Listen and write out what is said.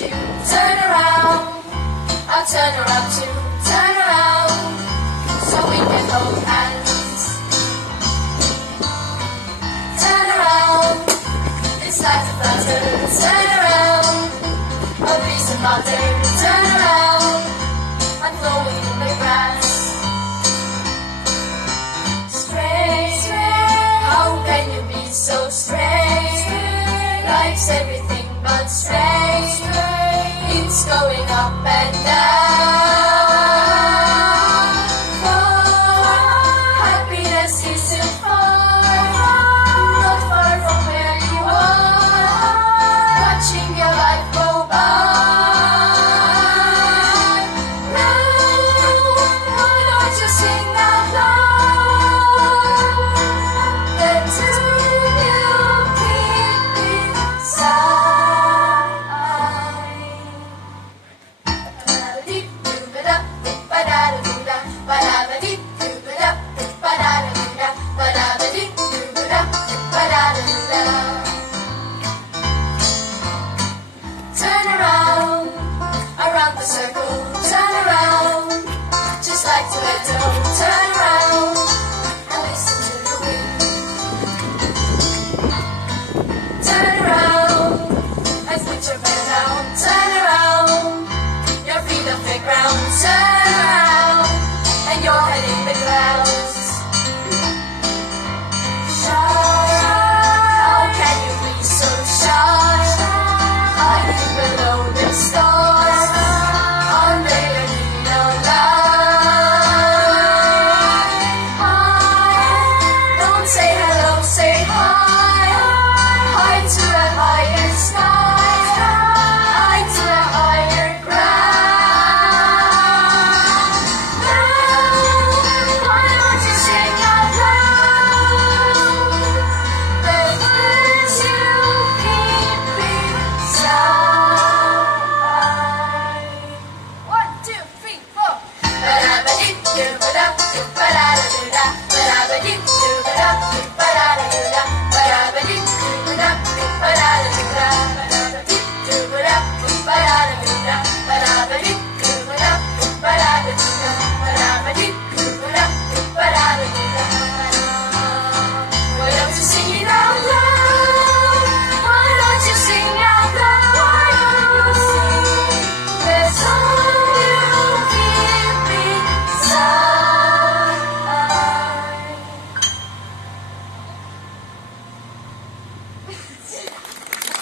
you. Turn around, I'll turn around too. Turn around, so we can hold hands. Turn around, it's like a flutter. Turn around, a piece of butter. Turn around, I'm flowing in the grass. Strange, how can you be so strange? Life's everything but strange. It's going up and down.